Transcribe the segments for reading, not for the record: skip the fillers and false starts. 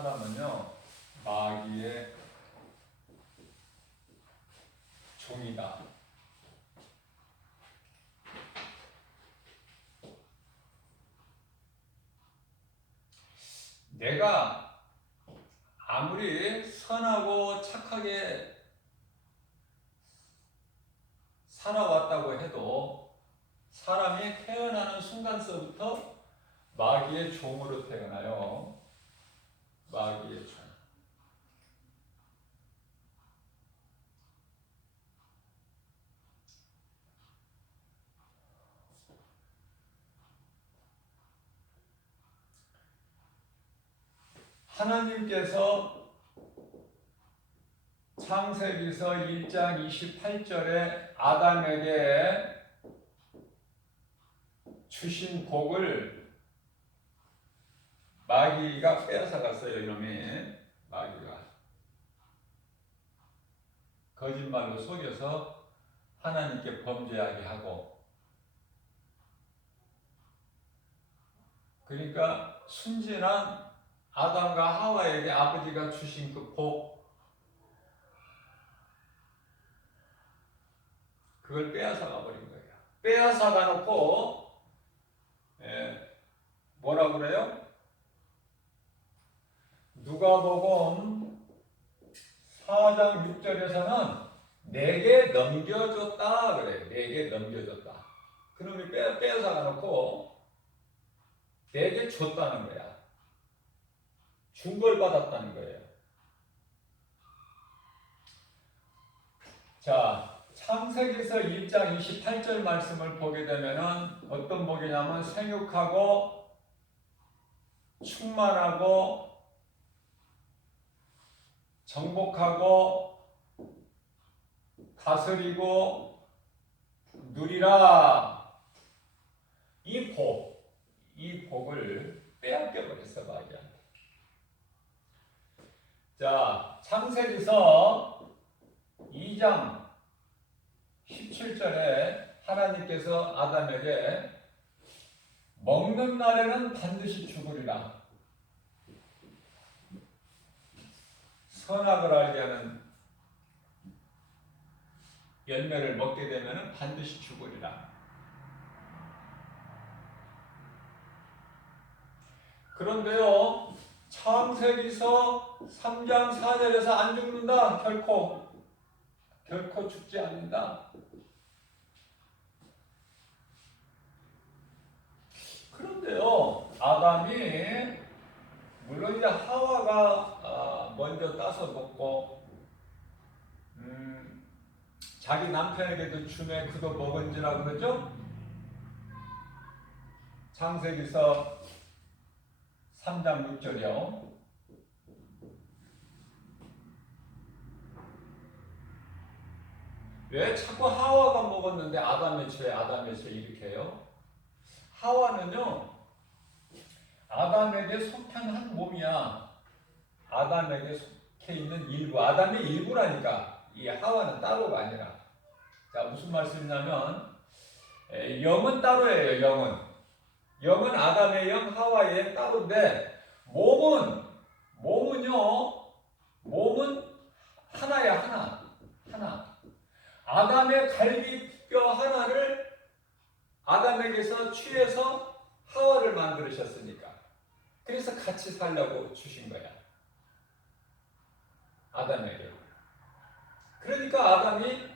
사람은요, 마귀의 종이다. 내가 아무리 선하고 착하게 살아왔다고 해도 사람이 태어나는 순간서부터 마귀의 종으로 태어나요. 마귀의 종. 하나님께서 창세기서 1장 28절에 아담에게 주신 복을 마귀가 빼앗아갔어요. 이놈이 마귀가 거짓말로 속여서 하나님께 범죄하게 하고, 그러니까 순진한 아담과 하와에게 아버지가 주신 그 복, 그걸 빼앗아가 버린 거예요. 빼앗아가 놓고 뭐라고 그래요? 누가복음 4장 6절에서는 내게 넘겨줬다 그래요. 내게 넘겨줬다. 그놈이 빼앗아가 놓고 내게 줬다는 거야. 준 걸 받았다는 거예요. 자, 창세기서 1장 28절 말씀을 보게 되면은 어떤 복이냐면 생육하고 충만하고 정복하고 다스리고 누리라. 이 복을 빼앗겨 버렸어, 마귀한테. 자, 창세기서 2장 17절에 하나님께서 아담에게 먹는 날에는 반드시 죽으리라. 선악을 알게 하는 열매를 먹게 되면 반드시 죽으리라. 그런데요, 창세기서 3장 4절에서 안 죽는다. 결코 죽지 않는다. 그런데요, 아담이 물론 이제 하와가 먼저 따서 먹고 자기 남편에게도 주매 그도 먹은지라 그러죠? 창세기서 3장 6절이요. 왜 자꾸 하와가 먹었는데 아담의 죄 이렇게 해요? 하와는요, 아담에게 속한 한 몸이야. 아담에게 속해 있는 일부, 아담의 일부라니까. 이 하와는 따로가 아니라. 자, 무슨 말씀이냐면 영은 따로예요. 영은 아담의 영, 하와의 영 따로인데 몸은 하나야. 하나. 아담의 갈비뼈 하나를 아담에게서 취해서 하와를 만들으셨으니까. 그래서 같이 살려고 주신 거야. 아담에게. 그러니까 아담이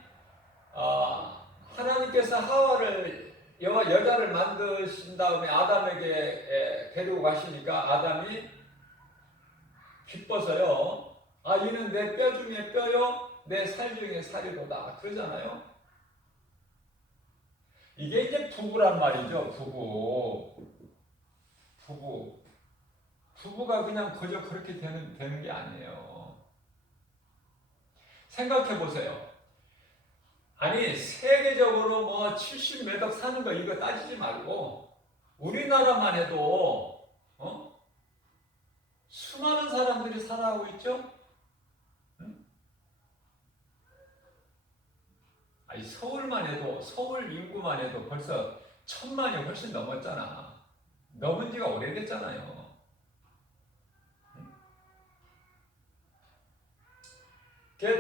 하나님께서 하와를 여자를 만드신 다음에 아담에게 데리고 가시니까 아담이 기뻐서요. 이는 내 뼈 중에 뼈요, 내 살 중에 살이로다. 그러잖아요. 이게 이제 부부란 말이죠. 부부가 그냥 그저 그렇게 되는 게 아니에요. 생각해 보세요. 아니, 세계적으로 뭐 70몇 억 사는 거 이거 따지지 말고 우리나라만 해도 수많은 사람들이 살아가고 있죠? 아니, 서울 인구만 해도 벌써 1000만이 훨씬 넘었잖아. 넘은 지가 오래됐잖아요.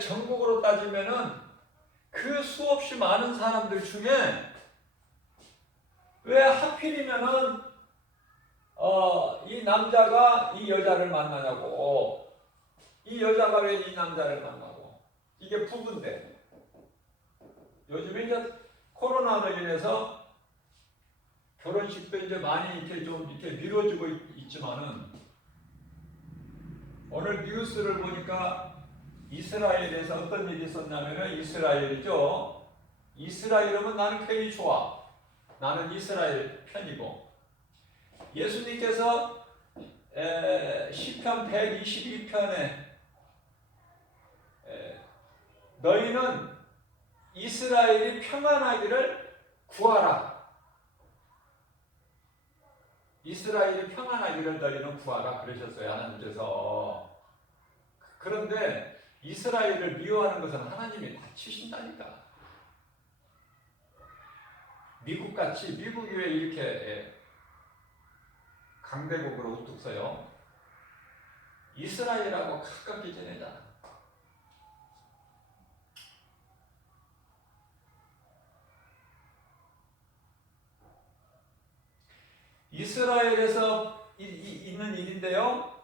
전국으로 따지면은 그 수없이 많은 사람들 중에 왜 하필이면은 이 남자가 이 여자를 만나냐고, 이 여자가 왜 이 남자를 만나고, 이게 부부인데 요즘에 이제 코로나로 인해서 결혼식도 이제 많이 이렇게 좀 이렇게 미뤄지고 있지만은 오늘 뉴스를 보니까 이스라엘에서 어떤 일이 있었냐면은 이스라엘이죠. 이스라엘이면 나는 굉장히 좋아. 나는 이스라엘 편이고 예수님께서 시편 122편에 너희는 이스라엘이 평안하기를 구하라. 이스라엘이 평안하기를 너희는 구하라 그러셨어요. 하나님께서. 그런데 이스라엘을 미워하는 것은 하나님이 다 치신다니까. 미국같이 미국이 왜 이렇게 강대국으로 우뚝 서요? 이스라엘하고 가깝게 지내잖아. 이스라엘에서 있는 일인데요.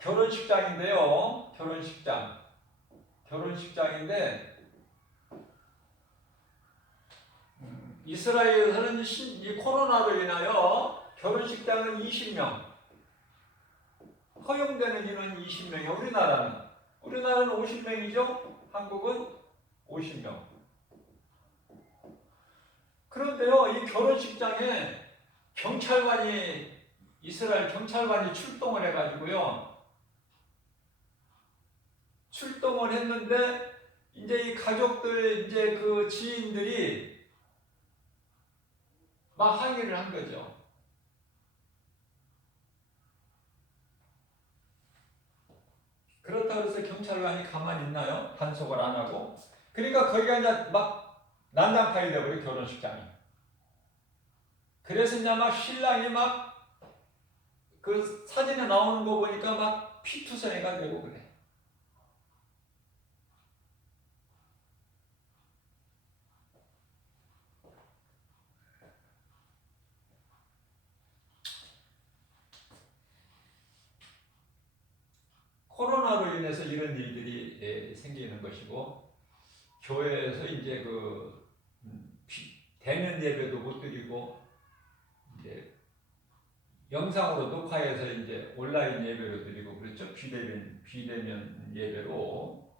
결혼식장인데요. 결혼식장인데 이스라엘에서는 이 코로나로 인하여 결혼식장은 20명, 허용되는 인원 20명이에요. 우리나라는 50명이죠. 한국은 50명. 그런데요, 이 결혼식장에 이스라엘 경찰관이 출동을 해가지고요. 출동을 했는데, 이제 이 가족들, 이제 그 지인들이 막 항의를 한 거죠. 그렇다고 해서 경찰관이 가만히 있나요? 단속을 안 하고. 그러니까 거기가 이제 막 난장판이 되고요, 결혼식장이. 그래서 이제 막 신랑이 막 그 사진에 나오는 거 보니까 막 피투성이가 되고 그래. 코로나로 인해서 이런 일들이 생기는 것이고, 교회에서 이제 대면 예배도 못 드리고, 이제 영상으로 녹화해서 이제 온라인 예배로 드리고 그렇죠. 비대면 예배로.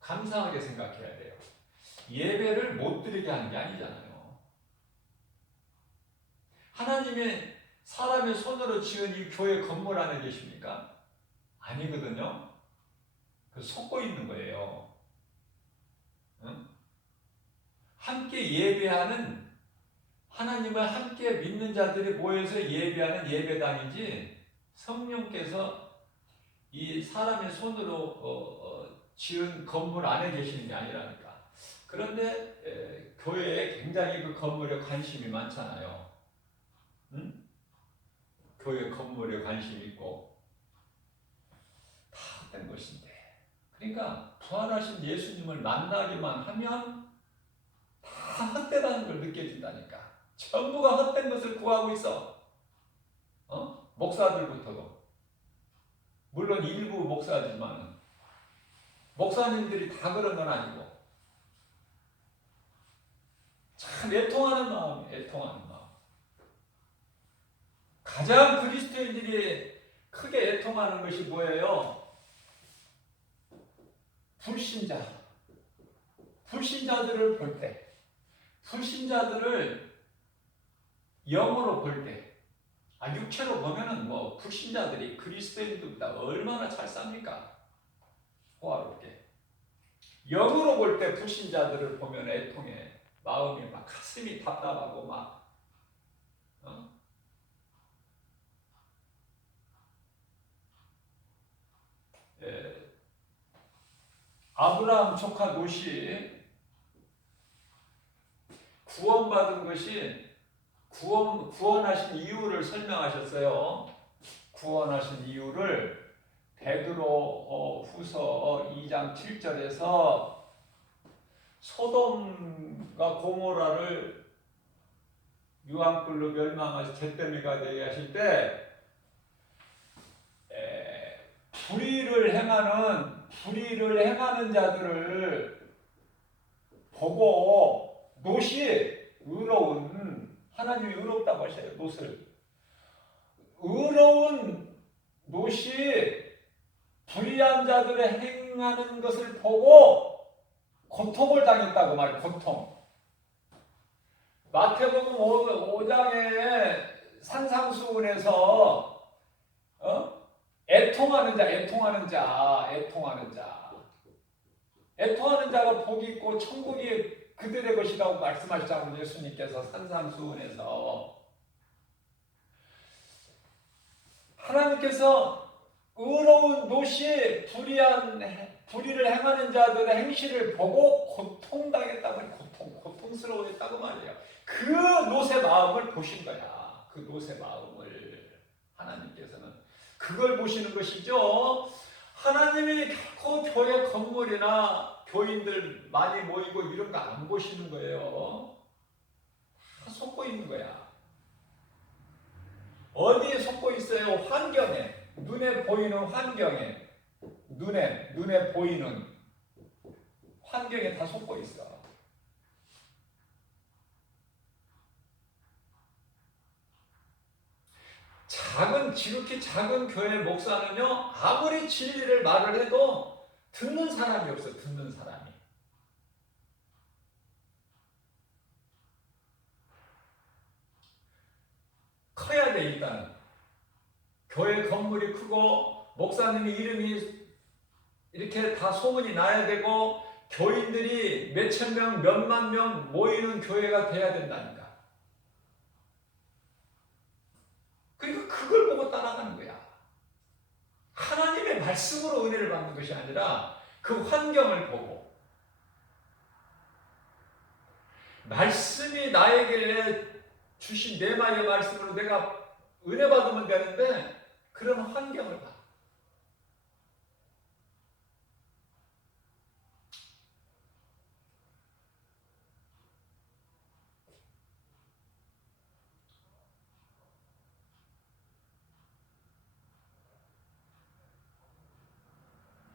감사하게 생각해야 돼요. 예배를 못 드리게 하는 게 아니잖아요. 하나님의 사람의 손으로 지은 이 교회 건물 안에 계십니까? 아니거든요. 속고 있는 거예요. 응? 함께 예배하는, 하나님을 함께 믿는 자들이 모여서 예배하는 예배당이지, 성령께서 이 사람의 손으로 지은 건물 안에 계시는 게 아니라니까. 그런데 교회에 굉장히 그 건물에 관심이 많잖아요. 응? 교회 건물에 관심이 있고 다 헛된 것인데. 그러니까 부활하신 예수님을 만나기만 하면 다 헛되다는 걸 느껴진다니까. 전부가 헛된 것을 구하고 있어. 목사들부터도. 물론 일부 목사지만 목사님들이 다 그런 건 아니고. 참 애통하는 마음. 가장 그리스도인들이 크게 애통하는 것이 뭐예요? 불신자들을 볼 때, 불신자들을 영으로 볼 때, 육체로 보면은 불신자들이 그리스도인들보다 얼마나 잘 삽니까? 호화롭게. 영으로 볼 때 불신자들을 보면 애통해. 마음이 막 가슴이 답답하고 막 아브라함 조카 롯이 구원받은 것이 구원하신 이유를 설명하셨어요. 구원하신 이유를 베드로 후서 2장 7절에서 소돔과 고모라를 유황불로 멸망하시 잿더미가 되게 하실 때 불의를 행하는 자들을 보고 롯이 의로운 하나님이 의롭다고 하셔요. 롯을 의로운 롯이 불의한 자들의 행하는 것을 보고 고통을 당했다고 말해요. 고통. 마태복음 5장에 산상수훈에서 애통하는 자가 복이 있고 천국이 그들의 것이라고 말씀하시잖아요. 예수님께서 산상수훈에서. 하나님께서 의로운 롯이 불의를 행하는 자들의 행실을 보고 고통당했다고 말이에요. 고통스러워했다고 말이에요. 그 롯의 마음을 보신 거야. 그 롯의 마음을 하나님께서는 그걸 보시는 것이죠. 하나님이 결코 교회 건물이나 교인들 많이 모이고 이런 거 안 보시는 거예요. 다 속고 있는 거야. 어디에 속고 있어요? 환경에. 눈에 보이는 환경에. 눈에 보이는 환경에 다 속고 있어. 지극히 작은 교회 목사는요, 아무리 진리를 말을 해도 듣는 사람이 없어, 듣는 사람이. 커야 돼, 일단은. 교회 건물이 크고, 목사님의 이름이 이렇게 다 소문이 나야 되고, 교인들이 몇천 명, 몇만 명 모이는 교회가 돼야 된다니까. 그러니까 그걸 보고 따라가는 거야. 하나님의 말씀으로 은혜를 받는 것이 아니라 그 환경을 보고 말씀이 나에게 주신 네마의 말씀으로 내가 은혜 받으면 되는데 그런 환경을 봐.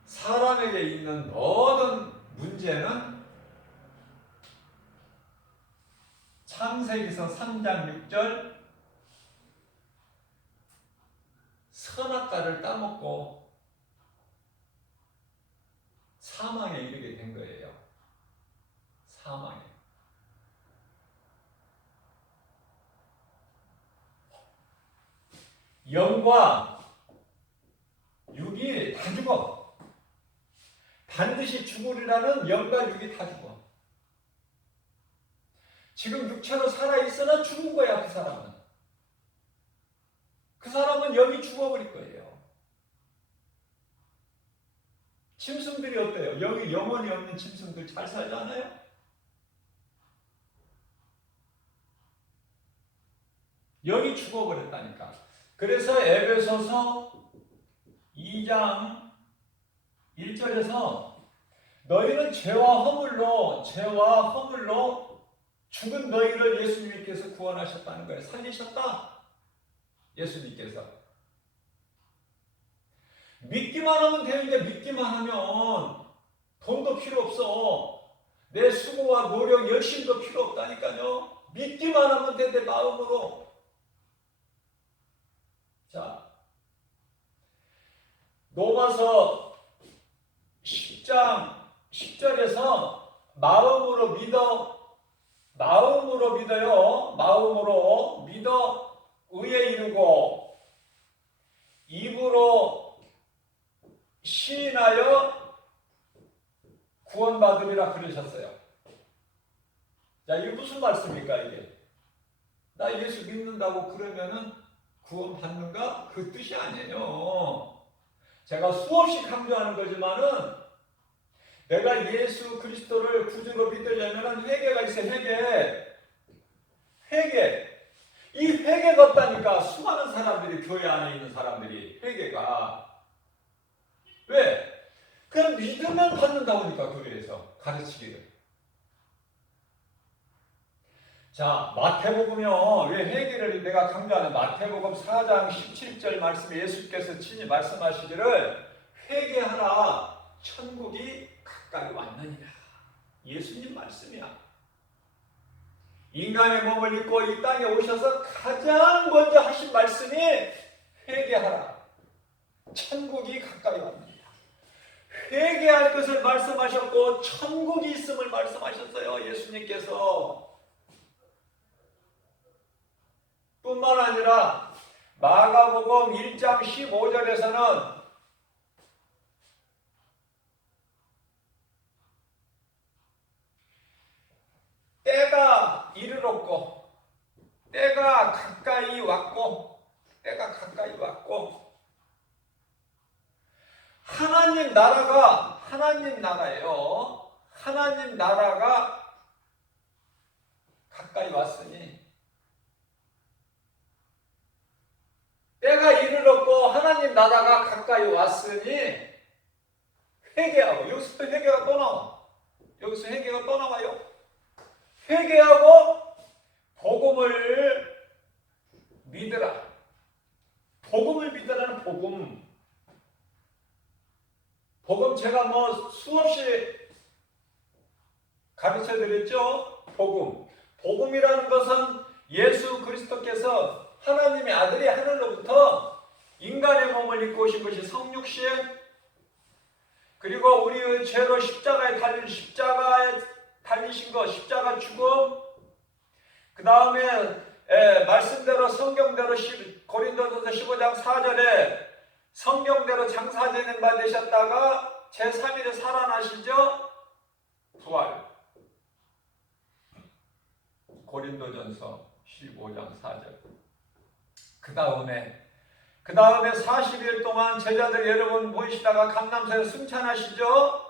사람에게 있는 모든 문제는 창세기서 3장 6절 선악과를 따먹고 사망에 이르게 된 거예요. 사망에. 영과 육이 다 죽어. 반드시 죽으리라는 영과 육이 다 죽어. 지금 육체로 살아있으나 죽은 거야, 그 사람은. 그 사람은 영이 죽어버릴 거예요. 짐승들이 어때요? 영이 영혼이 없는 짐승들 잘 살잖아요? 영이 죽어버렸다니까. 그래서 에베소서 2장 1절에서 너희는 죄와 허물로 죽은 너희를 예수님께서 구원하셨다는 거예요. 살리셨다. 예수님께서. 믿기만 하면 되는데 믿기만 하면 돈도 필요 없어. 내 수고와 노력, 열심도 필요 없다니까요. 믿기만 하면 되는데 마음으로. 자, 로마서 10장 10절에서 마음으로 믿어 의에 이르고 입으로 시인하여 구원받으리라 그러셨어요. 자, 이게 무슨 말씀입니까, 이게? 나 예수 믿는다고 그러면은 구원받는가? 그 뜻이 아니에요. 제가 수없이 강조하는 거지만은 내가 예수 그리스도를 구주로 믿으려면 회개가 있어요. 회개. 이 회개가 없다니까 수많은 사람들이 교회 안에 있는 사람들이 회개가 왜? 그냥 믿으면 받는다고 하니까 교회에서 가르치기를. 자, 마태복음이요. 왜 회개를 내가 강조하는 마태복음 4장 17절 말씀에 예수께서 친히 말씀하시기를 회개하라 천국이 가까이 왔느니라. 예수님 말씀이야. 인간의 몸을 입고 이 땅에 오셔서 가장 먼저 하신 말씀이 회개하라. 천국이 가까이 왔느니라. 회개할 것을 말씀하셨고 천국이 있음을 말씀하셨어요. 예수님께서. 뿐만 아니라 마가복음 1장 15절에서는 때가 이르렀고 때가 가까이 왔고 하나님 나라예요. 하나님 나라가 가까이 왔으니 때가 이르렀고 하나님 나라가 가까이 왔으니 회개하고 여기서 회개가 또 나와요. 회개하고 복음을 믿으라. 복음을 믿으라는 복음. 복음 제가 수없이 가르쳐 드렸죠. 복음이라는 것은 예수 그리스도께서 하나님의 아들이 하늘로부터 인간의 몸을 입고 오신 것이 성육신, 그리고 우리의 죄로 십자가에 달리신 것, 십자가 죽음, 그 다음에 말씀대로 성경대로 고린도전서 15장 4절에 성경대로 장사되는 바 되셨다가 제3일에 살아나시죠. 부활. 고린도전서 15장 4절. 그 다음에 40일 동안 제자들 여러분 모이시다가 감람산에 승천하시죠.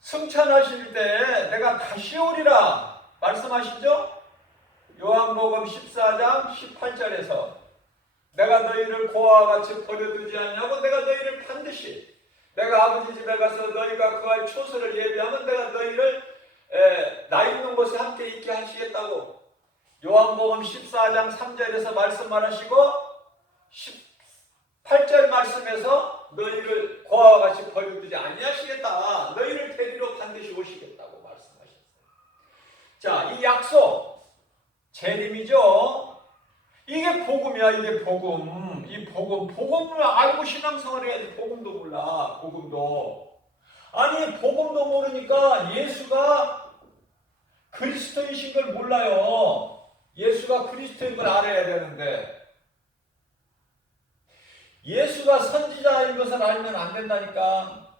승천하실 때 내가 다시 오리라 말씀하시죠. 요한복음 14장 18절에서 내가 너희를 고아와 같이 버려두지 않냐고 내가 너희를 반드시 내가 아버지 집에 가서 너희가 그할 초소를 예비하면 내가 너희를 나 있는 곳에 함께 있게 하시겠다고 요한복음 14장 3절에서 말씀하시고 18절 말씀에서 너희를 고아와 같이 버려두지 아니하시겠다. 너희를 데리러 반드시 오시겠다고 말씀하셨어요. 자, 이 약속 재림이죠. 이게 복음이야. 이게 복음. 이 복음을 알고 신앙생활을 해야지. 복음도 몰라. 아니 복음도 모르니까 예수가 그리스도이신 걸 몰라요. 예수가 그리스도인 걸 알아야 되는데 예수가 선지자인 것을 알면 안 된다니까.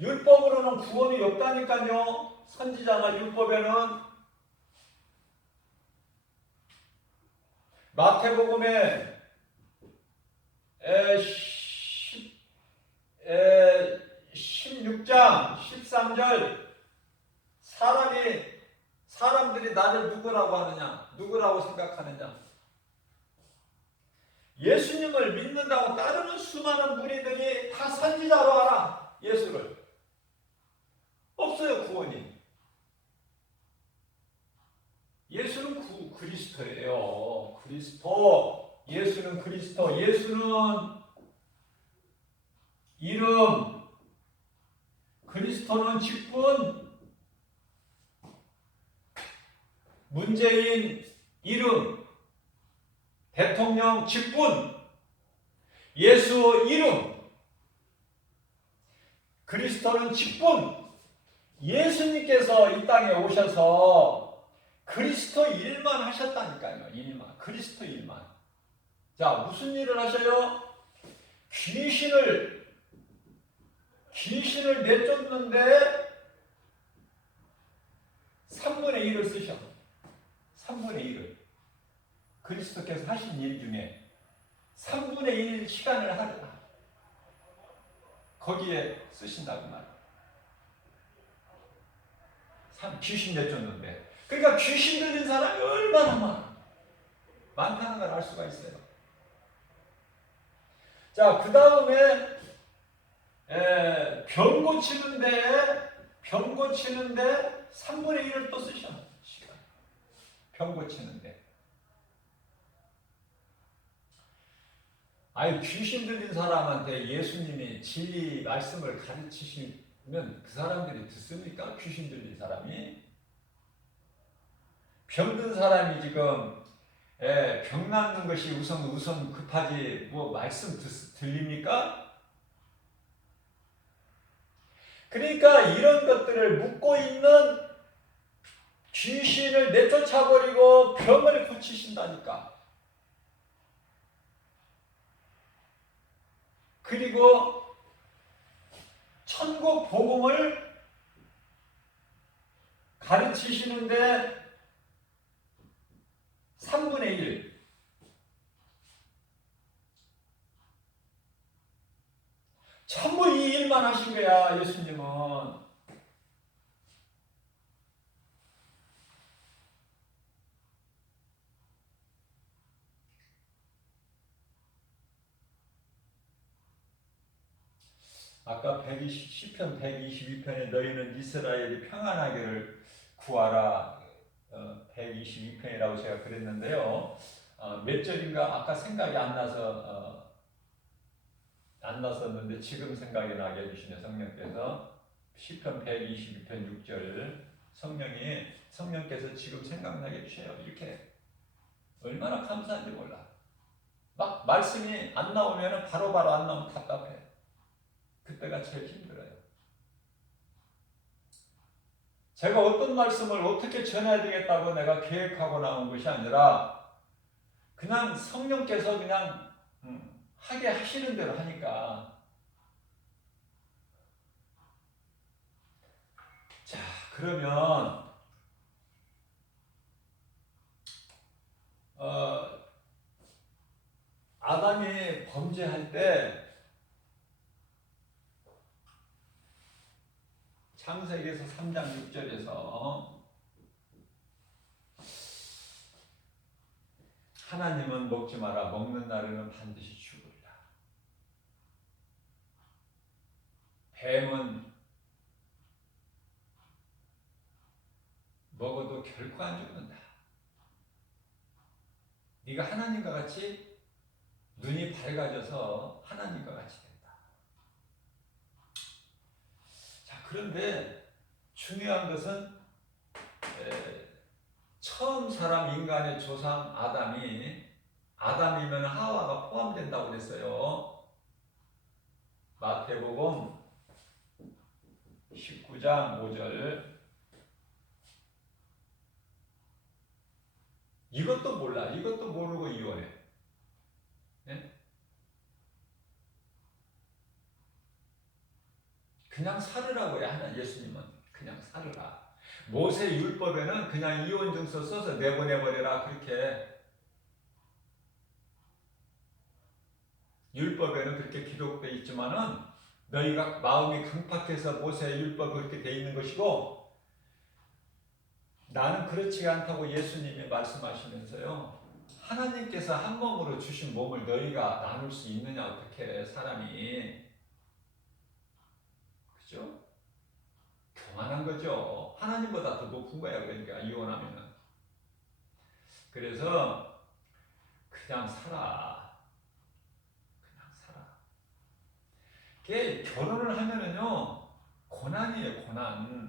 율법으로는 구원이 없다니까요. 선지자나 율법에는. 마태복음에 16장 13절 사람들이 나를 누구라고 하느냐, 누구라고 생각하느냐. 예수님을 믿는다고 따르는 수많은 무리들이 다 선지자로 알아. 예수를. 없어요, 구원이. 예수는 그리스도예요. 예수는 그리스도. 예수는 이름, 그리스도는 직분, 문재인 이름, 대통령 직분, 예수 이름, 그리스도는 직분. 예수님께서 이 땅에 오셔서 그리스도 일만 하셨다니까요. 그리스도 일만. 자, 무슨 일을 하셔요? 귀신을 내쫓는데 3분의 1을 쓰셔. 3분의 1을. 그리스도께서 하신 일 중에 3분의 1 시간을 거기에 쓰신다고 말이에요. 귀신 내쫓는데. 그러니까 귀신 들린 사람이 얼마나 많다는 걸 알 수가 있어요. 자, 그 다음에 병 고치는데 3분의 1을 또 쓰셔. 시간. 병 고치는데. 아니, 귀신 들린 사람한테 예수님이 진리 말씀을 가르치시면 그 사람들이 듣습니까? 귀신 들린 사람이. 병든 사람이 지금 병 낫는 것이 우선 급하지 뭐 말씀 들립니까? 그러니까 이런 것들을 묻고 있는 귀신을 내쫓아버리고 병을 고치신다니까. 그리고 천국 복음을 가르치시는데 3분의 1. 전부 이 일만 하신 거야, 예수님은. 아까 120편 122편에 너희는 이스라엘이 평안하기를 구하라 122편이라고 제가 그랬는데요. 몇 절인가 아까 생각이 안 났었는데 지금 생각이 나게 해주시네 성령께서. 시편 122편 6절 성령께서 지금 생각나게 해주셔요. 이렇게 얼마나 감사한지 몰라. 막 말씀이 안 나오면 바로바로 안 나오면 답답해. 그때가 제일 힘들어요. 제가 어떤 말씀을 어떻게 전해야 되겠다고 내가 계획하고 나온 것이 아니라 그냥 성령께서 그냥 하게 하시는 대로 하니까. 자, 그러면 아담이 범죄할 때 창세기에서 3장 6절에서 하나님은 먹지 마라. 먹는 날에는 반드시 죽으리라. 뱀은 먹어도 결코 안 죽는다. 네가 하나님과 같이 눈이 밝아져서 하나님과 같이 된다. 자, 그런데 중요한 것은 처음 사람 인간의 조상 아담이면 하와가 포함된다고 그랬어요. 마태복음 19장 5절. 이것도 몰라. 이것도 모르고 이혼해. 네? 그냥 살으라고 해야 하나. 예수님은 그냥 살으라. 모세 율법에는 그냥 이혼증서 써서 내보내버려라 그렇게. 율법에는 그렇게 기록되어 있지만은 너희가 마음이 강팍해서 모세 율법이 그렇게 되어 있는 것이고, 나는 그렇지 않다고 예수님이 말씀하시면서요. 하나님께서 한 몸으로 주신 몸을 너희가 나눌 수 있느냐 어떻게 사람이. 그죠? 교만한 거죠. 하나님보다 더 높은 거야. 그러니까 이혼하면은. 그래서 그냥 살아. 그냥 살아. 그게 결혼을 하면은요 고난이에요. 고난.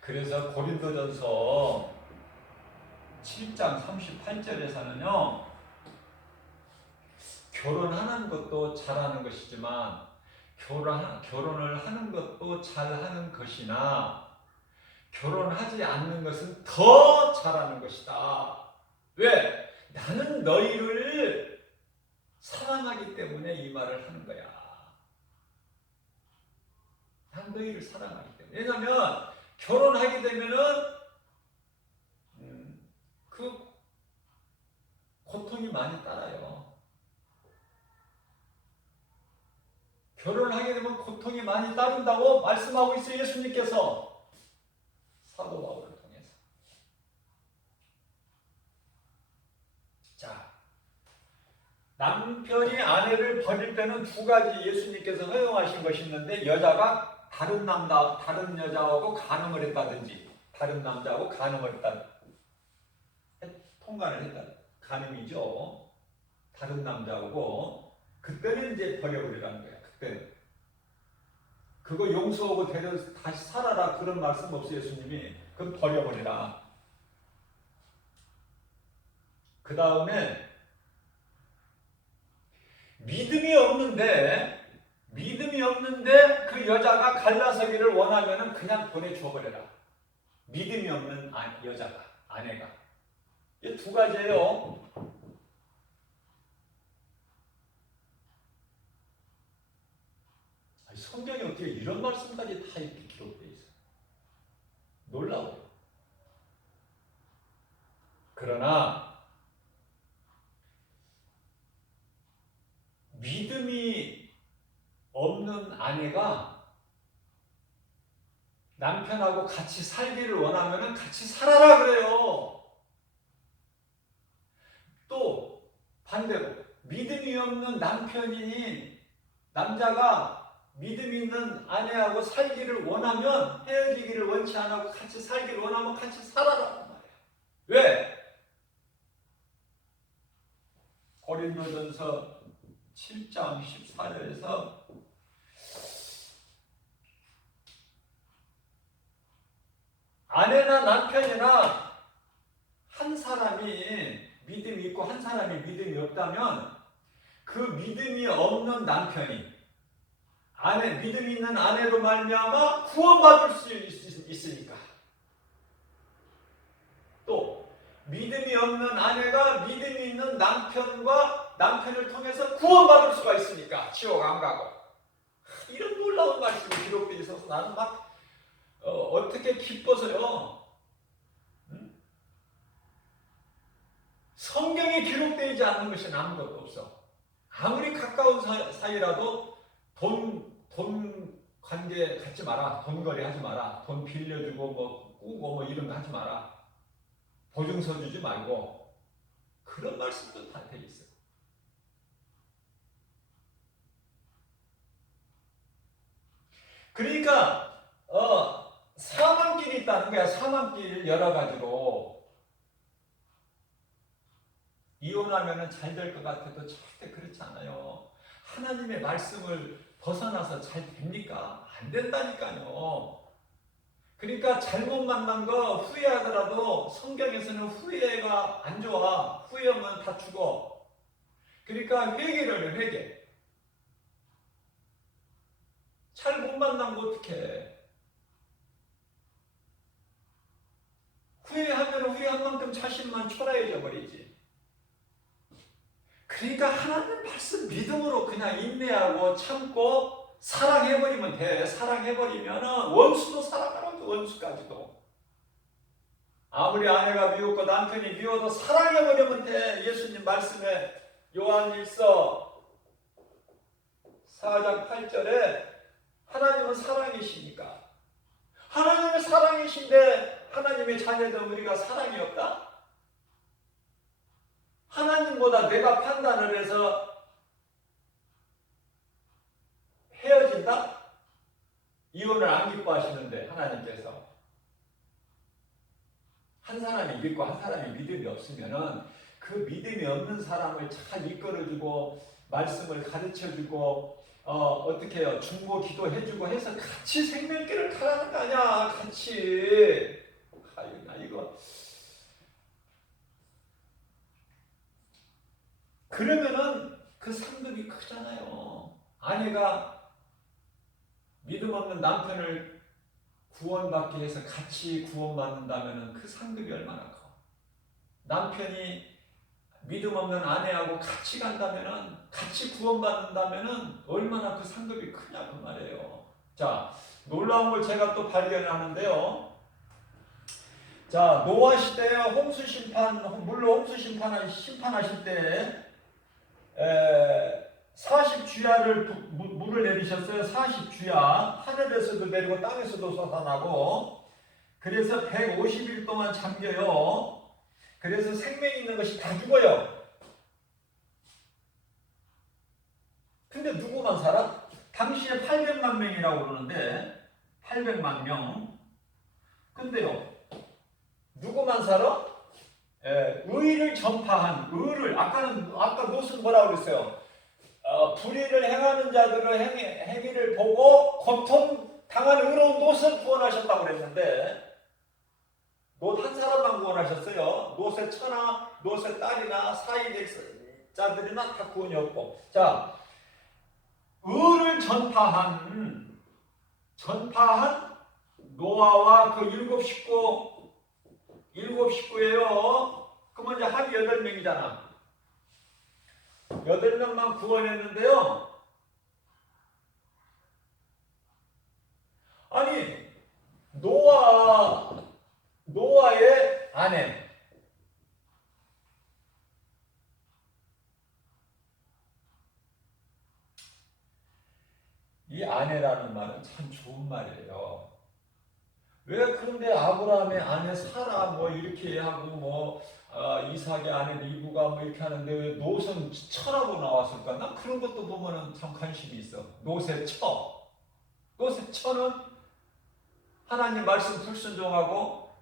그래서 고린도전서 7장 38절에서는요 결혼하는 것도 잘하는 것이지만 결혼을 하는 것도 잘하는 것이나 결혼하지 않는 것은 더 잘하는 것이다. 왜? 나는 너희를 사랑하기 때문에 이 말을 하는 거야. 난 너희를 사랑하기 때문에. 왜냐하면 결혼하게 되면은 그 고통이 많이 따라요. 결혼을 하게 되면 고통이 많이 따른다고 말씀하고 있어요. 예수님께서. 남편이 아내를 버릴 때는 두 가지 예수님께서 허용하신 것이 있는데, 여자가 다른 여자하고 간음을 했다든지, 다른 남자하고 간음을 통간을 했다. 간음이죠. 다른 남자하고. 그때는 이제 버려버리라는 거야. 그때는. 그거 용서하고 다시 살아라, 그런 말씀 없어요, 예수님이. 그건 버려버리라. 그 다음에 믿음이 없는데 그 여자가 갈라서기를 원하면은 그냥 보내줘 버려라. 믿음이 없는 여자가, 아내가. 이 두 가지예요. 성경에 어떻게 이런 말씀까지 다 이렇게 기록되어 있어요. 놀라워요. 그러나 믿음이 없는 아내가 남편하고 같이 살기를 원하면 같이 살아라 그래요. 또 반대로 믿음이 없는 남자가 믿음이 있는 아내하고 살기를 원하면, 헤어지기를 원치 않고 같이 살기를 원하면 같이 살아라는 말이야. 왜? 고린도전서 7장 14절에서 아내나 남편이나 한 사람이 믿음이 있고 한 사람이 믿음이 없다면 그 믿음이 없는 남편이 믿음이 있는 아내로 말미암아 구원받을 수 있으니까, 또 믿음이 없는 아내가 믿음이 있는 남편을 통해서 구원받을 수가 있으니까 지옥 안 가고. 이런 놀라운 말씀이 기록되어 있어서 나는 막 어떻게 기뻐서요. 성경에 기록되지 않는 것이 아무것도 없어. 아무리 가까운 사이라도 돈 관계 갖지 마라. 돈 거래 하지 마라. 돈 빌려주고 꾸고 이런 거 하지 마라. 보증서 주지 말고. 그런 말씀도 다 되어 있어요. 그러니까 사망길이 있다는 거야. 사망길 여러 가지로. 이혼하면 잘 될 것 같아도 절대 그렇지 않아요. 하나님의 말씀을 벗어나서 잘 됩니까? 안 된다니까요. 그러니까 잘못 만난 거 후회하더라도 성경에서는 후회가 안 좋아. 후회하면 다 죽어. 그러니까 회개를 해, 회개. 잘 못 만난 거 어떡해. 후회하면 후회한 만큼 자신만 초라해져 버리지. 그러니까 하나님 말씀 믿음으로 그냥 인내하고 참고 사랑해버리면 돼. 사랑해버리면 원수도 사랑하는 원수까지도. 아무리 아내가 미웠고 남편이 미워도 사랑해버리면 돼. 예수님 말씀에 요한일서 4장 8절에 하나님은 사랑이시니까. 하나님은 사랑이신데 하나님의 자녀들 우리가 사랑이 없다? 하나님보다 내가 판단을 해서 헤어진다? 이혼을 안 기뻐하시는데 하나님께서. 한 사람이 믿고 한 사람이 믿음이 없으면은 그 믿음이 없는 사람을 잘 이끌어주고 말씀을 가르쳐주고 어떻게 해요? 중보 기도해주고 해서 같이 생명길을 가라는 거 아니야. 같이. 나 이거. 그러면은 그 상급이 크잖아요. 아내가 믿음 없는 남편을 구원받기 위해서 같이 구원받는다면 그 상급이 얼마나 커. 남편이 믿음 없는 아내하고 같이 간다면, 같이 구원받는다면 얼마나 그 상급이 크냐고 말이에요. 자, 놀라운 걸 제가 또 발견하는데요. 자, 노아 시대에 홍수 심판, 물로 홍수 심판하실 때 40주야를 물을 내리셨어요. 40주야. 하늘에서도 내리고 땅에서도 쏟아나고. 그래서 150일 동안 잠겨요. 그래서 생명 있는 것이 다 죽어요. 근데 누구만 살아? 당시에 800만 명이라고 그러는데 800만 명. 근데요, 누구만 살아? 의를 전파한 의를 아까 무슨 뭐라고 그랬어요? 불의를 행하는 자들의 행위를 보고 고통 당한 의로운 롯을 구원하셨다고 그랬는데 롯 한 사람만 구원하셨어요. 롯의 처나 롯의 딸이나 사이자들이나 다 구원이 없고. 자, 의를 전파한 노아와 그 일곱 식구예요. 그러면 이제 합이 8명이잖아. 8명만 구원했는데요. 아니, 노아의 아내. 이 아내라는 말은 참 좋은 말이에요. 왜 그런데 아브라함의 아내 사라 뭐 이렇게 하고 뭐 이삭의 아내 리브가 뭐 이렇게 하는데 왜 롯은 처라고 나왔을까? 난 그런 것도 보면은 참 관심이 있어. 롯의 처. 롯의 처는 하나님 말씀 불순종하고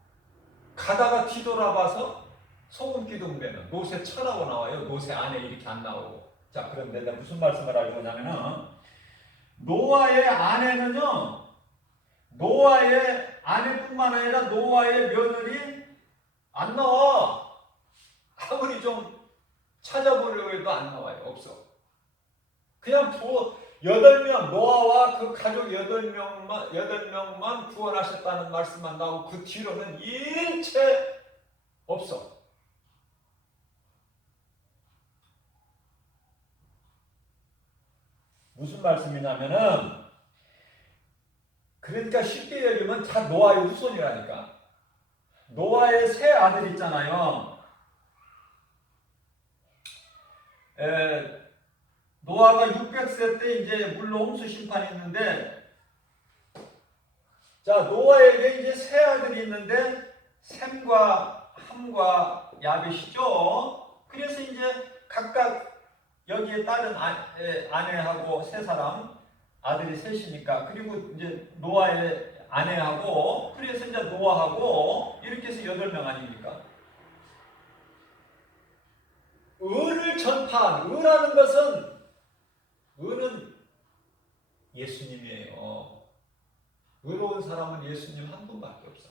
가다가 뒤돌아봐서 소금 기둥되는 롯의 처라고 나와요. 롯의 아내 이렇게 안 나오고. 자, 그런데 내가 무슨 말씀을 하려고 하냐면은 노아의 아내는요. 노아의 아내뿐만 아니라 노아의 며느리 안 나와. 아무리 좀 찾아보려고 해도 안 나와요. 없어. 그냥 8명, 노아와 그 가족 8명만 구원하셨다는 말씀만 나오고 그 뒤로는 일체 없어. 무슨 말씀이냐면은 그러니까 쉽게 얘기하면 다 노아의 후손이라니까. 노아의 세 아들 있잖아요. 노아가 600세 때 이제 물로 홍수 심판이 있는데, 자, 노아에게 이제 세 아들이 있는데, 셈과 함과 야벳이죠. 그래서 이제 각각 여기에 따른 아내하고 세 사람, 아들이 셋이니까, 그리고 이제 노아의 아내하고, 그래서 이제 노아하고, 이렇게 해서 8명 아닙니까? 의를 전파한, 의라는 것은, 의는 예수님이에요. 의로운 사람은 예수님 한 분밖에 없어.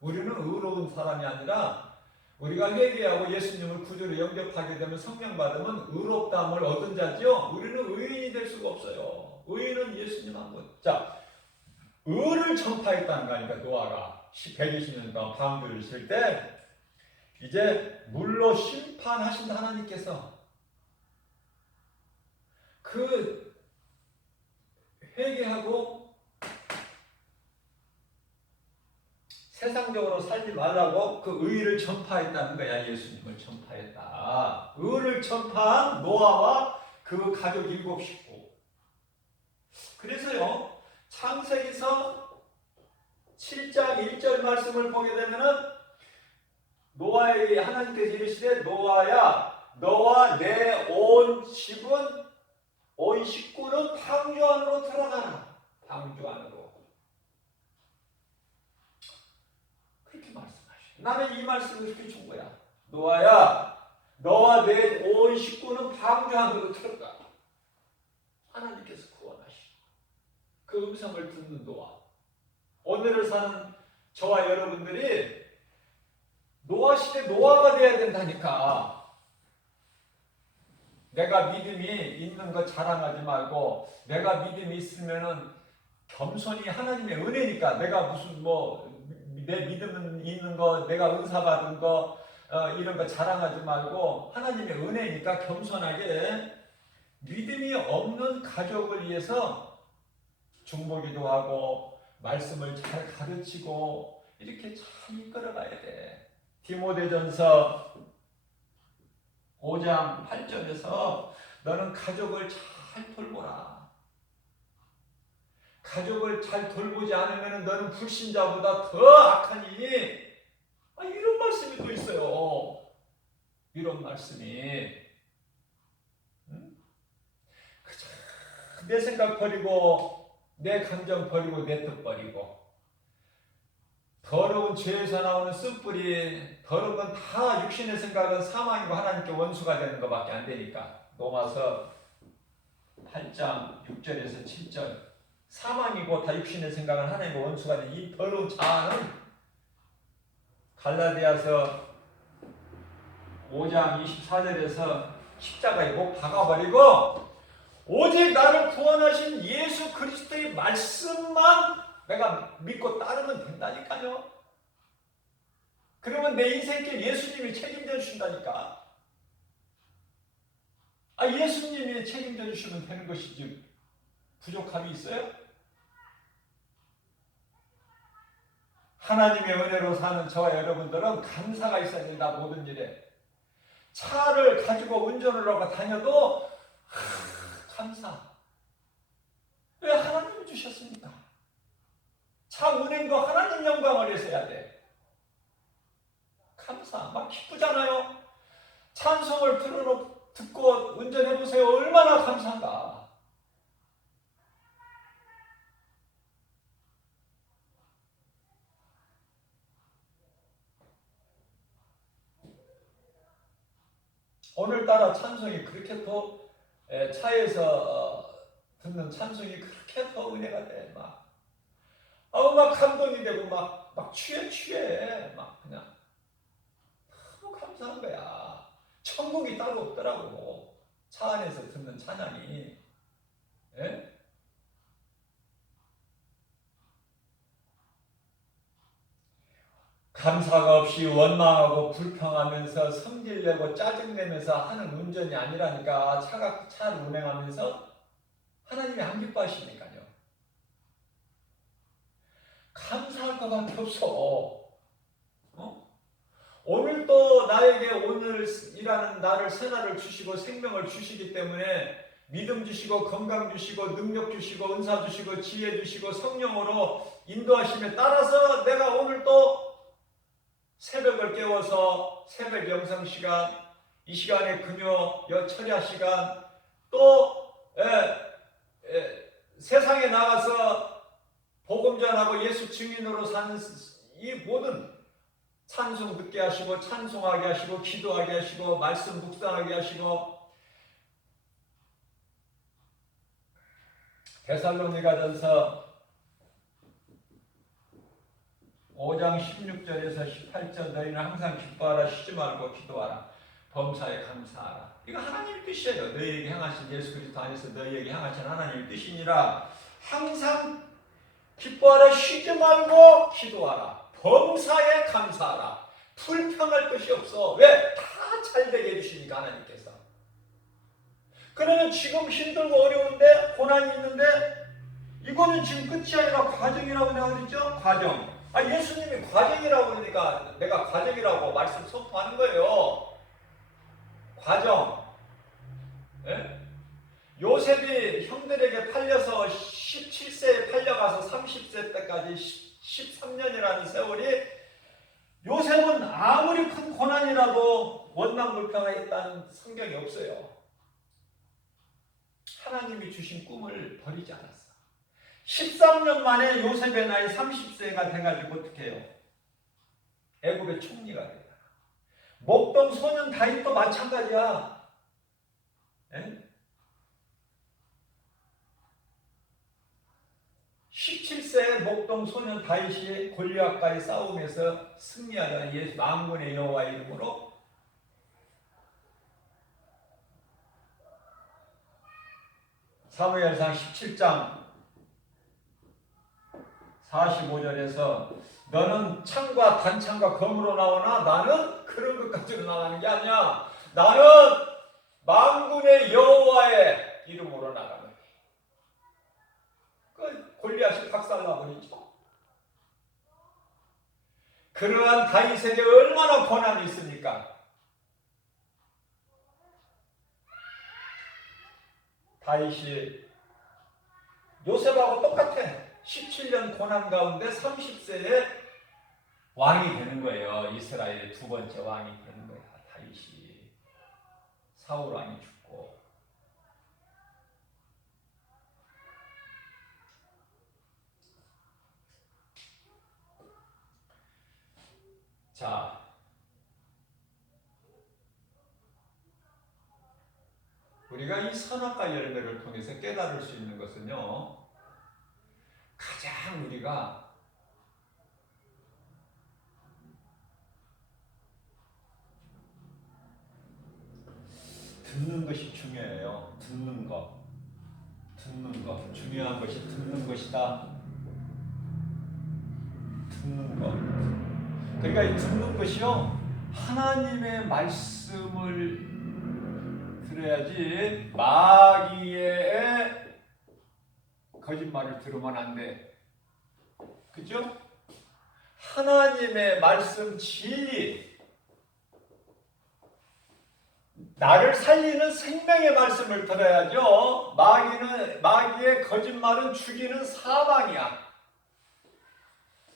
우리는 의로운 사람이 아니라 우리가 회개하고 예수님을 구주로 영접하게 되면 성령 받으면 의롭다함을 얻은 자죠. 우리는 의인이 될 수가 없어요. 의인은 예수님 한 분. 자, 의를 전파했다는 거 아닙니까? 노아가 120년 동안 방주를 쓸 때 이제 물로 심판하신 하나님께서 그 회개하고 세상적으로 살지 말라고 그 의를 전파했다는 거야. 예수님을 전파했다. 의를 전파한 노아와 그 가족 7식구. 그래서요, 창세기서 7장 1절 말씀을 보게 되면은 노아의 하나님께서 이르시되 노아야 너와 내 온 집은 온 식구는 방주 안으로 들어가라. 방주 안으로. 그렇게 말씀하셔요. 나는 이 말씀을 그렇게 준 거야. 노아야 너와 내 온 식구는 방주 안으로 들어가. 하나님께서 구원하시고 그 음성을 듣는 노아. 오늘을 사는 저와 여러분들이 노아 시대 노아가 돼야 된다니까. 내가 믿음이 있는 거 자랑하지 말고 내가 믿음이 있으면은 겸손히 하나님의 은혜니까 내가 무슨 내 믿음 있는 거 내가 은사 받은 거 이런 거 자랑하지 말고 하나님의 은혜니까 겸손하게 믿음이 없는 가족을 위해서 중보기도 하고 말씀을 잘 가르치고 이렇게 잘 이끌어가야 돼. 디모데전서 5장 8절에서 너는 가족을 잘 돌보라. 가족을 잘 돌보지 않으면 너는 불신자보다 더 악하니. 이런 말씀이 또 있어요. 이런 말씀이. 내 생각 버리고 내 감정 버리고 내 뜻 버리고 더러운 죄에서 나오는 쓴뿌리 더러운 건 다 육신의 생각은 사망이고 하나님께 원수가 되는 것밖에 안 되니까 로마서 8장 6절에서 7절 사망이고 다 육신의 생각은 하나님과 원수가 되는 이 더러운 자아는 갈라디아서 5장 24절에서 십자가에 못 박아버리고 오직 나를 구원하신 예수 그리스도의 말씀만 내가 믿고 따르면 된다니까요. 그러면 내 인생길 예수님이 책임져 주신다니까. 예수님이 책임져 주시면 되는 것이지 부족함이 있어요? 하나님의 은혜로 사는 저와 여러분들은 감사가 있어야 된다. 모든 일에. 차를 가지고 운전을 하고 다녀도 감사. 왜? 하나님이 주셨으니까. 차 운행도 하나님 영광을 위해서 해야 돼. 감사. 막 기쁘잖아요. 찬송을 듣고 운전해보세요. 얼마나 감사한가. 오늘따라 찬송이 그렇게 더 차에서 듣는 찬송이 그렇게 더 은혜가 돼. 막 감동이 되고 막 취해. 막 그냥 너무 감사한 거야. 천국이 따로 없더라고. 차 안에서 듣는 찬양이. 예? 감사가 없이 원망하고 불평하면서 성질내고 짜증내면서 하는 운전이 아니라니까. 차를 운행하면서 하나님이 안 기뻐하시니까요. 감사할 것밖에 없어. 오늘 또 나에게 오늘이라는 날을 새날을 주시고 생명을 주시기 때문에 믿음 주시고 건강 주시고 능력 주시고 은사 주시고 지혜 주시고 성령으로 인도하심에 따라서 내가 오늘 또 새벽을 깨워서 새벽 영상 시간, 이 시간에 금요 철야 시간, 또 세상에 나가서 복음 전하고 예수 증인으로 사는 이 모든 찬송 듣게 하시고 찬송하게 하시고 기도하게 하시고 말씀 묵상하게 하시고 데살로니가전서 5장 16절에서 18절 너희는 항상 기뻐하라 쉬지 말고 기도하라 범사에 감사하라. 이거 하나님의 뜻이에요. 너희에게 향하신 예수 그리스도 안에서 너희에게 향하신 하나님의 뜻이니라. 항상 기뻐하라 쉬지 말고 기도하라 범사에 감사하라. 불평할 것이 없어. 왜? 다 잘되게 해주시니까 하나님께서. 그러면 지금 힘들고 어려운데 고난이 있는데 이거는 지금 끝이 아니라 과정이라고 내가 그랬죠? 과정. 예수님이 과정이라고 그러니까 내가 과정이라고 말씀 선포하는 거예요. 과정. 예? 요셉이 형들에게 팔려서 17세에 팔려가서 30세 때까지 13년이라는 세월이 요셉은 아무리 큰 고난이라도 원망불평에 있다는 성경이 없어요. 하나님이 주신 꿈을 버리지 않았어. 13년 만에 요셉의 나이 30세가 돼가지고 어떻게 해요? 애굽의 총리가 돼요. 목동 소년 다윗도 마찬가지야. 예? 17세 목동 소년 다윗이 골리앗과의 싸움에서 승리하여 예수 만군의 여호와 이름으로 사무엘상 17장 45절에서 너는 창과 단창과 검으로 나오나 나는 그런 것까지로 나가는 게 아니야. 나는 만군의 여호와의 이름으로 나가는 거야. 그 골리앗이 박살나버리죠. 그러한 다윗에게 얼마나 고난이 있습니까? 다윗이 요셉하고 똑같아. 17년 고난 가운데 30세에 왕이 되는 거예요. 이스라엘의 두 번째 왕이 되는 거야. 다윗이. 사울 왕이 죽고. 자, 우리가 이 선악과 열매를 통해서 깨달을 수 있는 것은요, 가장 우리가 듣는 것이 중요해요. 듣는 것. 중요한 것이 듣는 것이다. 듣는 것. 그러니까 이 듣는 것이요, 하나님의 말씀을 들어야지 마귀의 거짓말을 들으면 안 돼. 그죠? 하나님의 말씀 진리, 나를 살리는 생명의 말씀을 들어야죠. 마귀의 거짓말은 죽이는 사망이야.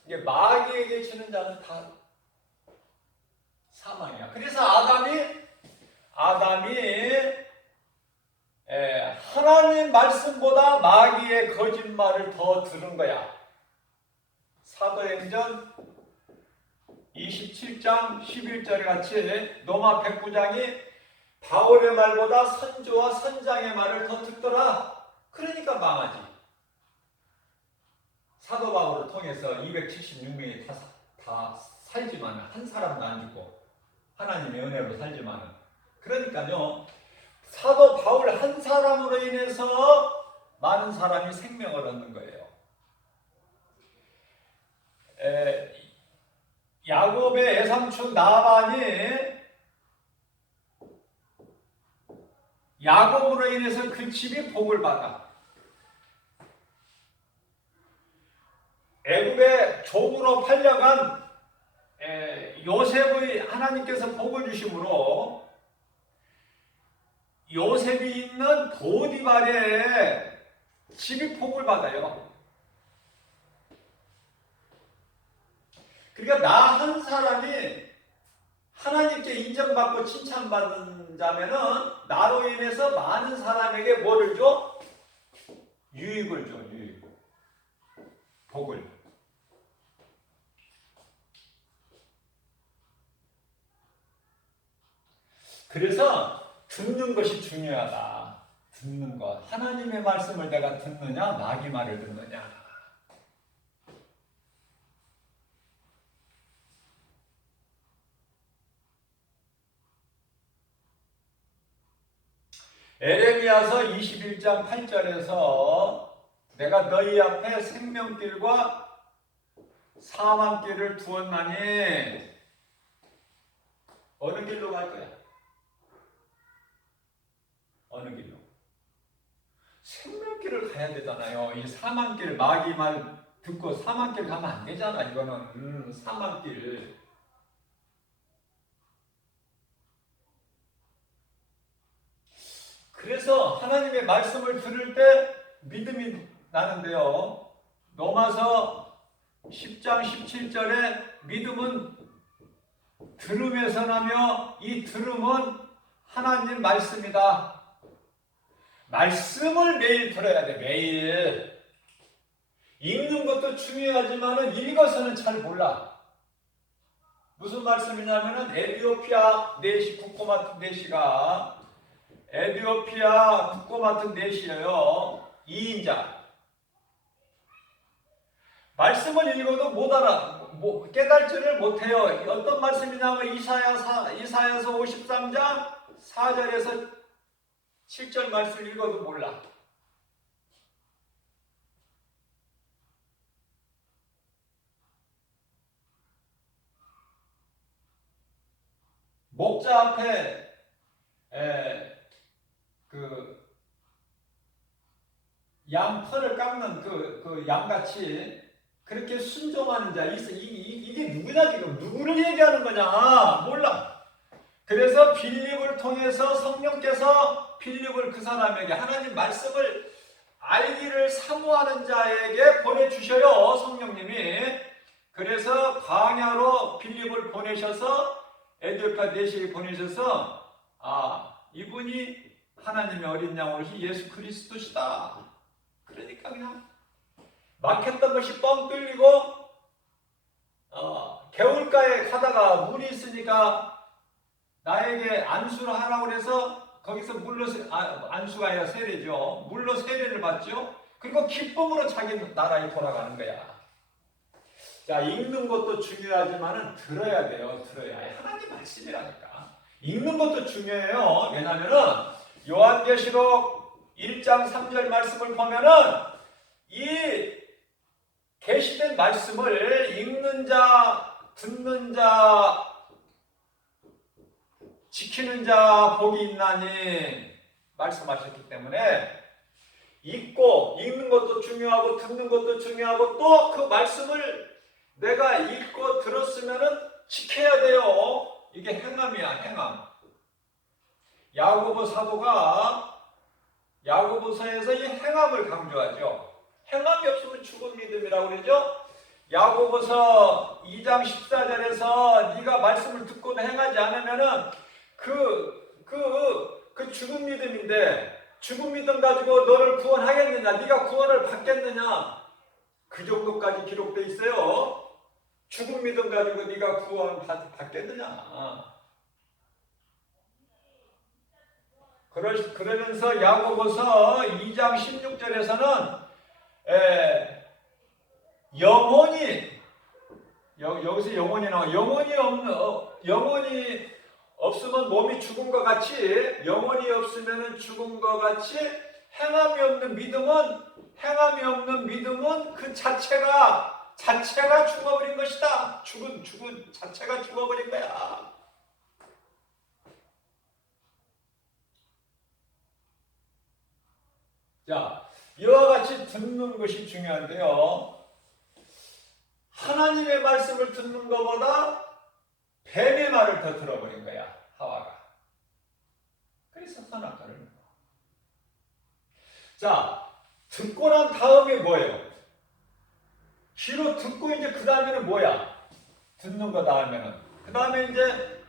이게 마귀에게 치는 자는 다 사망이야. 그래서 아담이 하나님 말씀보다 마귀의 거짓말을 더 들은 거야. 사도행전 27장 11절에 같이 로마 백부장이 바울의 말보다 선조와 선장의 말을 더 듣더라. 그러니까 망하지. 사도 바울을 통해서 276명이 다 살지만 한 사람도 안 죽고 하나님의 은혜로 살지만, 그러니까요, 사도 바울 한 사람으로 인해서 많은 사람이 생명을 얻는 거예요. 야곱의 애삼촌 나반이 야곱으로 인해서 그 집이 복을 받아. 애굽의 종으로 팔려간 요셉의 하나님께서 복을 주심으로 요셉이 있는 보디발의 집이 복을 받아요. 그러니까 나 한 사람이 하나님께 인정받고 칭찬받는 자면은 나로 인해서 많은 사람에게 뭐를 줘? 유익을 줘, 유익. 복을. 그래서 듣는 것이 중요하다. 듣는 것. 하나님의 말씀을 내가 듣느냐, 마귀 말을 듣느냐. 에레미야서 21장 8절에서 내가 너희 앞에 생명길과 사망길을 두었나니 어느 길로 갈 거야? 어느 길로? 생명길을 가야 되잖아요. 이 사망길, 마귀 말 듣고 사망길 가면 안 되잖아. 이거는 사망길. 그래서 하나님의 말씀을 들을 때 믿음이 나는데요. 로마서 10장 17절에 믿음은 들음에서 나며 이 들음은 하나님 말씀이다. 말씀을 매일 들어야 돼. 매일. 읽는 것도 중요하지만 읽어서는 잘 몰라. 무슨 말씀이냐면은 에티오피아 내시 국고 맡은 내시가 에티오피아 국고 맡은 내시예요. 2인자. 말씀을 읽어도 못 알아. 깨달지를 못해요. 어떤 말씀이냐면 이사야서 53장 4절에서 7절 말씀 읽어도 몰라. 목자 앞에 양 털을 깎는 그 양같이 그렇게 순종하는 자, 이게 누구냐 지금? 누구를 얘기하는 거냐? 몰라. 그래서 빌립을 통해서 성령께서 빌립을 그 사람에게 하나님 말씀을 알기를 사모하는 자에게 보내주셔요. 성령님이. 그래서 광야로 빌립을 보내셔서 에티오피아 내시에 보내셔서 이분이 하나님의 어린 양 오신 예수 그리스도시다. 그러니까 그냥 막혔던 것이 뻥 뚫리고 개울가에 가다가 물이 있으니까 나에게 안수를 하라고 그래서 거기서 물로 안수가 아니라 세례죠. 물로 세례를 받죠. 그리고 기쁨으로 자기 나라에 돌아가는 거야. 자, 읽는 것도 중요하지만은 들어야 돼요. 들어야 해. 하나님 말씀이라니까. 읽는 것도 중요해요. 왜냐면은 요한계시록 1장 3절 말씀을 보면은 이 계시된 말씀을 읽는 자, 듣는 자, 지키는 자 복이 있나니 말씀하셨기 때문에 읽는 것도 중요하고 듣는 것도 중요하고 또 그 말씀을 내가 읽고 들었으면은 지켜야 돼요. 이게 행함이야, 행함. 야고보 사도가 야고보서에서 이 행함을 강조하죠. 행함이 없으면 죽은 믿음이라고 그러죠. 야고보서 2장 14절에서 네가 말씀을 듣고도 행하지 않으면은 그 죽은 믿음인데 죽은 믿음 가지고 너를 구원하겠느냐? 네가 구원을 받겠느냐? 그 정도까지 기록되어 있어요. 죽은 믿음 가지고 네가 구원 받겠느냐? 그러면서 야고보서 2장 16절에서는 영혼이 여기서 영혼이 나와. 영혼이 없으면 몸이 죽은 것 같이, 영혼이 없으면 죽은 것 같이 행함이 없는 믿음은 그 자체가 죽어버린 것이다. 죽은 자체가 죽어버린 거야. 자, 이와 같이 듣는 것이 중요한데요. 하나님의 말씀을 듣는 것보다 뱀의 말을 더 들어버린 거야, 하와가. 그래서 선악과를 먹어. 자, 듣고 난 다음에 뭐예요? 귀로 듣고 이제 그 다음에는 뭐야? 듣는 거 다음에는. 그 다음에 이제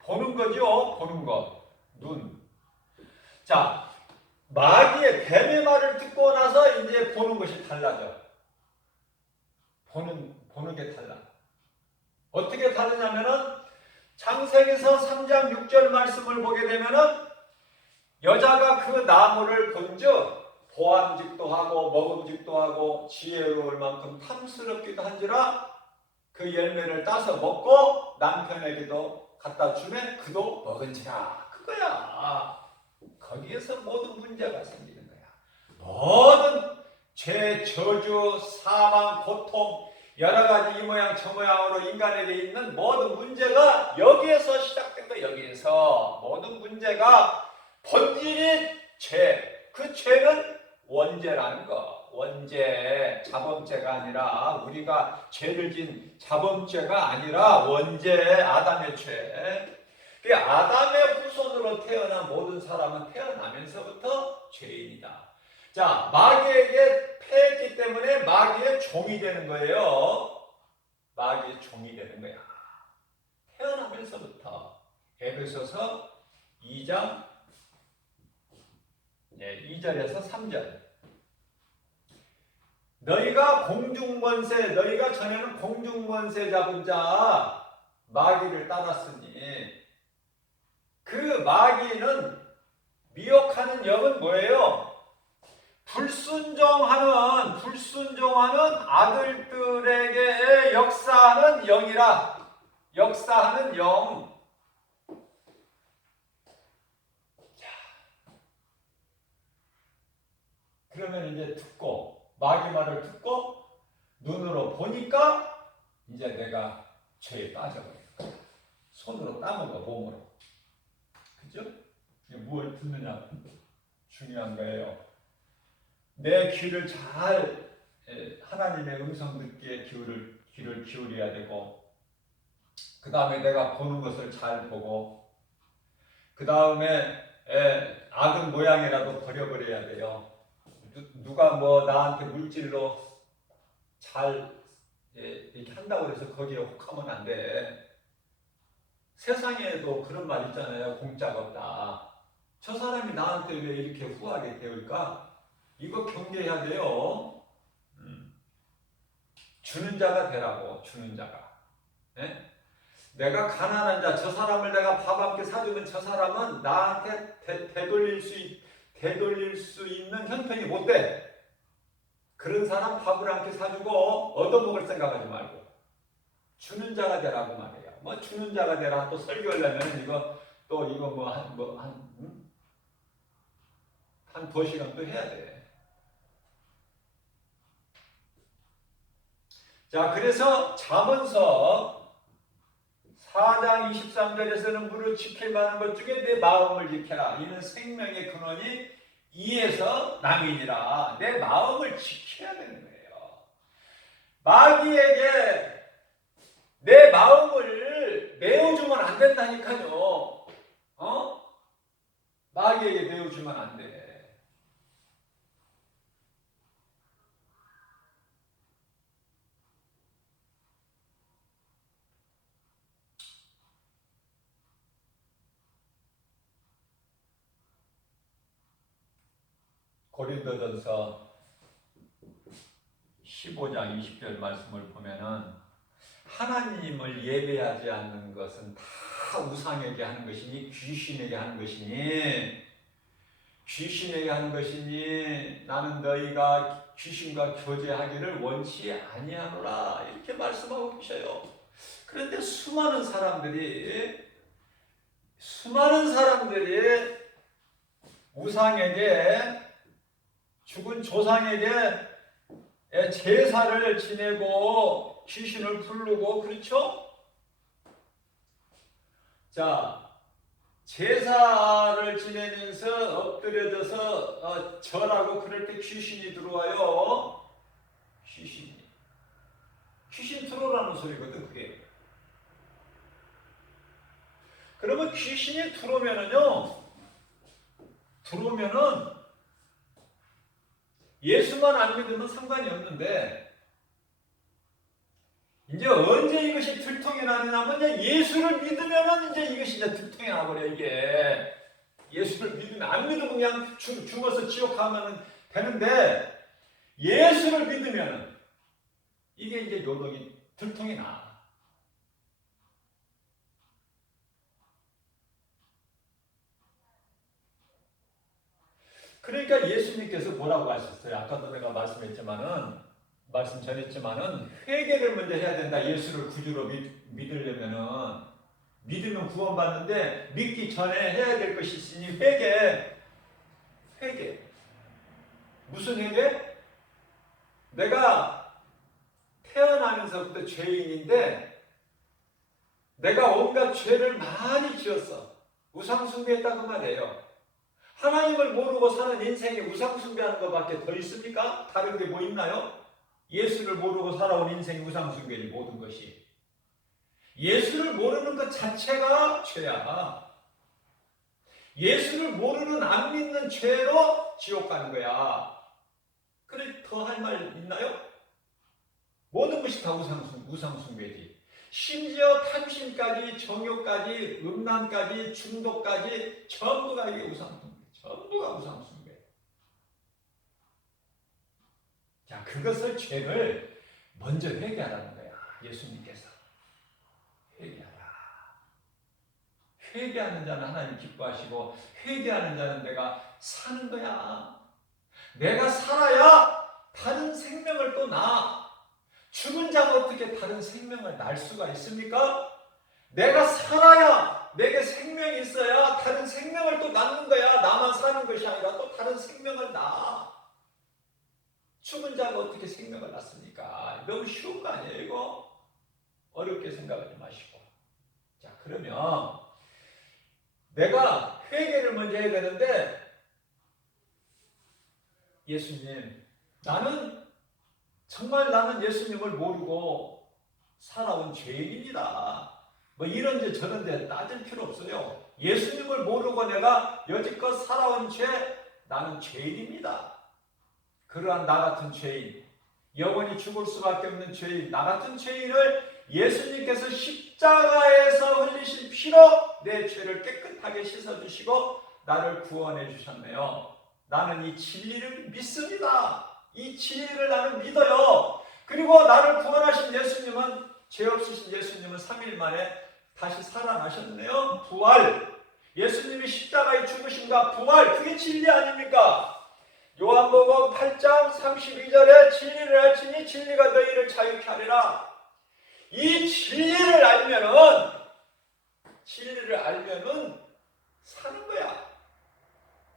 보는 거죠. 보는 거. 눈. 자, 마귀의 뱀의 말을 듣고 나서 이제 보는 것이 달라져. 보는 게 달라. 어떻게 다르냐면은 창세기서 3장 6절 말씀을 보게 되면은 여자가 그 나무를 본즉 보암직도 하고 먹음직도 하고 지혜로울 만큼 탐스럽기도 한지라 그 열매를 따서 먹고 남편에게도 갖다 주매 그도 먹은지라. 그거야. 거기에서 모든 문제가 생기는 거야. 모든 죄, 저주, 사망, 고통, 여러 가지 이 모양 저 모양으로 인간에게 있는 모든 문제가 여기에서 시작된 거야. 여기에서 모든 문제가 본질인 죄. 그 죄는 원죄라는 거. 원죄, 자범죄가 아니라 우리가 죄를 진 자범죄가 아니라 원죄, 아담의 죄. 그 아담의 후손으로 태어난 모든 사람은 태어나면서부터 죄인이다. 자, 마귀에게 패했기 때문에 마귀의 종이 되는 거예요. 마귀의 종이 되는 거야. 태어나면서부터. 에베소서 2장 2절에서 3절. 너희가 전에는 공중권세 잡은 자 마귀를 따랐으니 그 마귀는 미혹하는 영은 뭐예요? 불순종하는 아들들에게 역사하는 영이라. 역사하는 영. 자, 그러면 이제 마귀 말을 듣고 눈으로 보니까 이제 내가 죄에 빠져버린 거야. 손으로 따먹어, 몸으로. 그죠? 무엇을 듣느냐 중요한 거예요. 내 귀를 잘 하나님의 음성 듣기에 귀를 기울여야 되고, 그 다음에 내가 보는 것을 잘 보고, 그 다음에 악은 모양이라도 버려버려야 돼요. 누가 나한테 물질로 잘 이렇게 한다고 해서 거기에 혹하면 안 돼. 세상에도 그런 말 있잖아요. 공짜가 없다. 저 사람이 나한테 왜 이렇게 후하게 대할까? 이거 경계해야 돼요. 주는 자가 되라고. 주는 자가. 예? 내가 가난한 자, 저 사람을 내가 밥 한 끼 사주면 저 사람은 나한테 되돌릴 수 있는 형편이 못 돼. 그런 사람 밥을 한 끼 사주고 얻어먹을 생각하지 말고 주는 자가 되라고 말해요. 뭐 주는 자가 되라 또 설교하려면 이거 한 2시간 또 해야 돼. 자, 그래서 잠언서 4장 23절에서는 무릇 지킬 만한 것 중에 내 마음을 지켜라. 이는 생명의 근원이 이에서 남이니라. 내 마음을 지켜야 되는 거예요. 마귀에게 내 마음을 내어주면 안 된다니까요. 마귀에게 내어주면 안 돼. 고린도전서 15장 20절 말씀을 보면은 하나님을 예배하지 않는 것은 다 우상에게 하는 것이니 귀신에게 하는 것이니 나는 너희가 귀신과 교제하기를 원치 아니하노라 이렇게 말씀하고 계셔요. 그런데 수많은 사람들이 우상에게 죽은 조상에게 제사를 지내고 귀신을 부르고 그렇죠? 자, 제사를 지내면서 엎드려져서 절하고 그럴 때 귀신이 들어와요. 귀신 들어오라는 소리거든 그게. 그러면 귀신이 들어오면은 예수만 안 믿으면 상관이 없는데 이제 언제 이것이 들통이 나느냐면 예수를 믿으면은 이제 이것이 이제 들통이 나버려. 이게 예수를 믿으면 안 믿으면 그냥 죽어서 지옥 가면 되는데 예수를 믿으면은 이게 이제 요동이 들통이 나. 그러니까 예수님께서 뭐라고 하셨어요? 아까도 내가 말씀 전했지만은 회개를 먼저 해야 된다. 예수를 구주로 믿으려면은 믿으면 구원받는데 믿기 전에 해야 될 것이 있으니 회개. 무슨 회개? 내가 태어나면서부터 죄인인데 내가 온갖 죄를 많이 지었어. 우상숭배했다고 말이에요. 하나님을 모르고 사는 인생이 우상숭배하는 것밖에 더 있습니까? 다른 게 뭐 있나요? 예수를 모르고 살아온 인생이 우상숭배의 모든 것이. 예수를 모르는 것 자체가 죄야. 예수를 모르는 안 믿는 죄로 지옥 가는 거야. 그래 더 할 말 있나요? 모든 것이 다 우상숭배지. 심지어 탐심까지, 정욕까지, 음란까지, 중독까지 전부가 이게 전부가 우상숭배. 자, 그것을 죄를 먼저 회개하라는 거야. 예수님께서. 회개하라. 회개하는 자는 하나님 기뻐하시고 회개하는 자는 내가 사는 거야. 내가 살아야 다른 생명을 또 낳아. 죽은 자가 어떻게 다른 생명을 낳을 수가 있습니까? 내가 살아야, 내게 생명이 있어야 다른 생명을 또 낳는 거야. 나만 사는 것이 아니라 또 다른 생명을 낳아. 죽은 자가 어떻게 생명을 낳습니까? 너무 쉬운 거 아니에요, 이거? 어렵게 생각하지 마시고. 자, 그러면 내가 회개를 먼저 해야 되는데, 예수님, 나는 예수님을 모르고 살아온 죄인이다. 뭐 이런데 저런데 따질 필요 없어요. 예수님을 모르고 내가 여지껏 살아온 죄, 나는 죄인입니다. 그러한 나 같은 죄인, 영원히 죽을 수밖에 없는 죄인, 나 같은 죄인을 예수님께서 십자가에서 흘리신 피로 내 죄를 깨끗하게 씻어주시고 나를 구원해 주셨네요. 나는 이 진리를 믿습니다. 이 진리를 나는 믿어요. 그리고 나를 구원하신 예수님은, 죄 없으신 예수님은 3일 만에 다시 살아나셨네요. 부활. 예수님이 십자가에 죽으심과 부활, 그게 진리 아닙니까? 요한복음 8장 32절에 진리를 알지니 진리가 너희를 자유케 하리라. 이 진리를 알면은